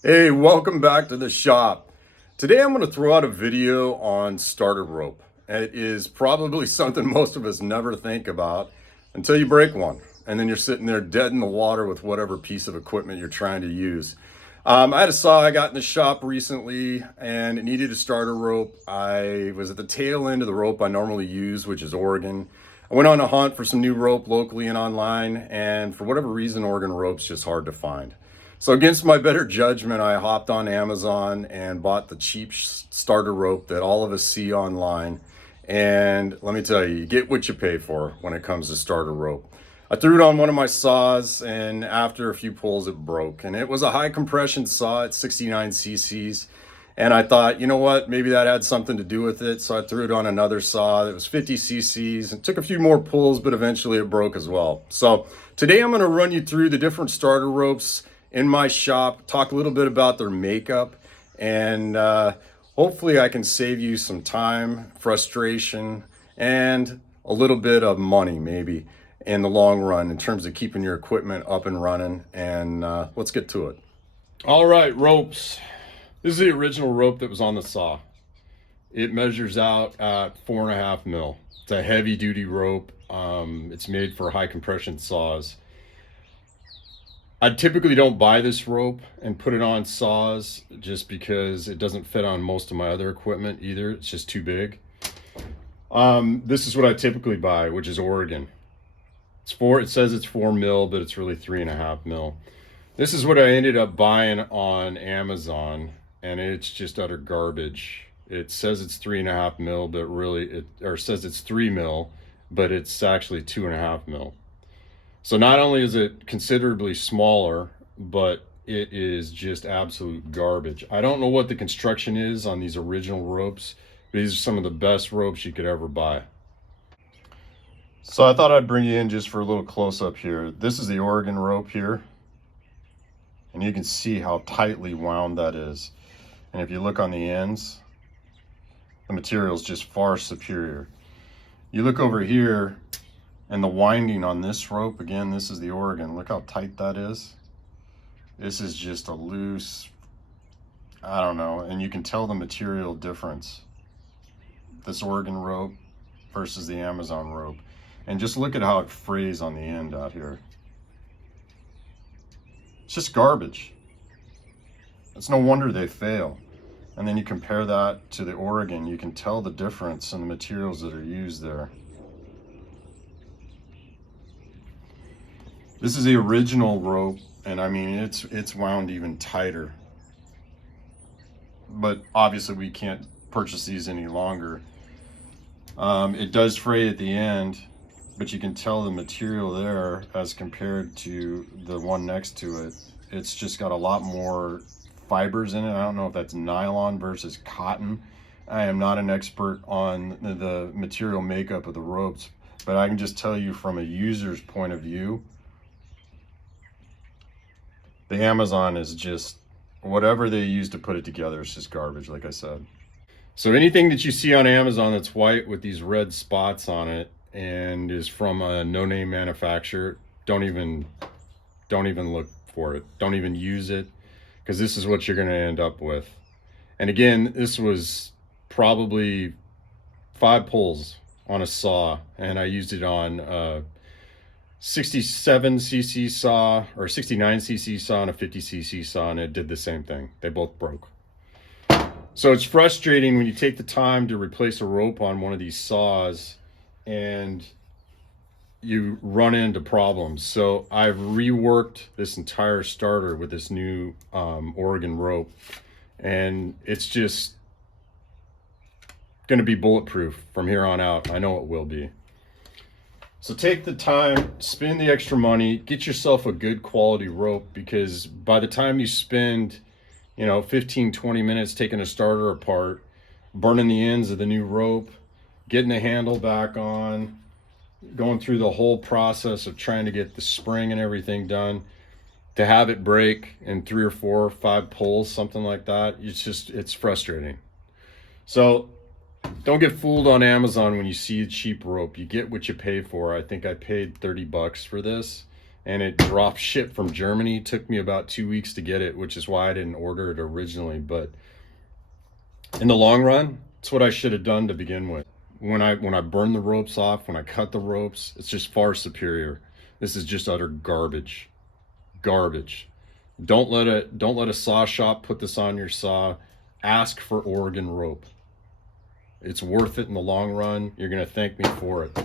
Hey, welcome back to the shop. Today I'm going to throw out a video on starter rope. It is probably something most of us never think about until you break one. And then you're sitting there dead in the water with whatever piece of equipment you're trying to use. I had a saw I got in the shop recently and it needed a starter rope. I was at the tail end of the rope I normally use, which is Oregon. I went on a hunt for some new rope locally and online, and for whatever reason, Oregon rope's just hard to find. So against my better judgment, I hopped on Amazon and bought the cheap starter rope that all of us see online. And let me tell you, you get what you pay for when it comes to starter rope. I threw it on one of my saws, and after a few pulls, it broke. And it was a high compression saw at 69 cc's. And I thought, you know what, maybe that had something to do with it. So I threw it on another saw that was 50 cc's and took a few more pulls, but eventually it broke as well. So today I'm going to run you through the different starter ropes in my shop, talk a little bit about their makeup, and hopefully I can save you some time, frustration, and a little bit of money maybe in the long run in terms of keeping your equipment up and running. And let's get to it. All right, ropes. This is the original rope that was on the saw. It measures out at 4.5 mil. It's a heavy duty rope. It's made for high compression saws. I typically don't buy this rope and put it on saws just because it doesn't fit on most of my other equipment either. It's just too big. This is what I typically buy, which is Oregon. It says it's 4 mil, but it's really 3.5 mil. This is what I ended up buying on Amazon, and it's just utter garbage. It says it's 3.5 mil, but really says it's 3 mil, but it's actually 2.5 mil. So not only is it considerably smaller, but it is just absolute garbage. I don't know what the construction is on these original ropes, but these are some of the best ropes you could ever buy. So I thought I'd bring you in just for a little close-up here. This is the Oregon rope here, and you can see how tightly wound that is. And if you look on the ends, the material is just far superior. You look over here, and the winding on this rope, again, this is the Oregon. Look how tight that is. This is just a loose, I don't know, and you can tell the material difference. This Oregon rope versus the Amazon rope. And just look at how it frays on the end out here. It's just garbage. It's no wonder they fail. And then you compare that to the Oregon, you can tell the difference in the materials that are used there. This is the original rope, and I mean, it's wound even tighter. But obviously we can't purchase these any longer. It does fray at the end, but you can tell the material there as compared to the one next to it. It's just got a lot more fibers in it. I don't know if that's nylon versus cotton. I am not an expert on the material makeup of the ropes, but I can just tell you from a user's point of view, the Amazon is just, whatever they use to put it together is just garbage, like I said. So anything that you see on Amazon that's white with these red spots on it and is from a no-name manufacturer, don't even look for it. Don't even use it, because this is what you're going to end up with. And again, this was probably 5 pulls on a saw, and I used it on 67 cc saw or 69 cc saw and a 50 cc saw, and it did the same thing. They both broke. So it's frustrating when you take the time to replace a rope on one of these saws and you run into problems. So I've reworked this entire starter with this new Oregon rope, and it's just going to be bulletproof from here on out. I know it will be. So take the time, spend the extra money, get yourself a good quality rope, because by the time you spend, 15, 20 minutes taking a starter apart, burning the ends of the new rope, getting the handle back on, going through the whole process of trying to get the spring and everything done, to have it break in 3 or 4 or 5 pulls, something like that, it's frustrating. So don't get fooled on Amazon when you see a cheap rope. You get what you pay for. I think I paid $30 for this, and it dropped ship from Germany. It took me about 2 weeks to get it, which is why I didn't order it originally. But in the long run, it's what I should have done to begin with. When I burn the ropes off, when I cut the ropes, it's just far superior. This is just utter garbage. Garbage. Don't let a saw shop put this on your saw. Ask for Oregon rope. It's worth it in the long run. You're gonna thank me for it.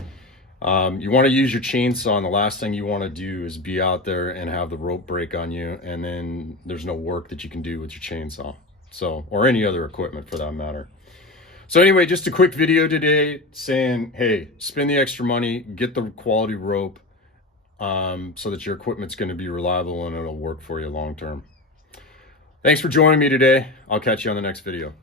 You want to use your chainsaw, and the last thing you want to do is be out there and have the rope break on you, and then there's no work that you can do with your chainsaw, so, or any other equipment for that matter. So anyway, just a quick video today saying, hey, spend the extra money, get the quality rope, so that your equipment's going to be reliable and it'll work for you long term. Thanks for joining me today. I'll catch you on the next video.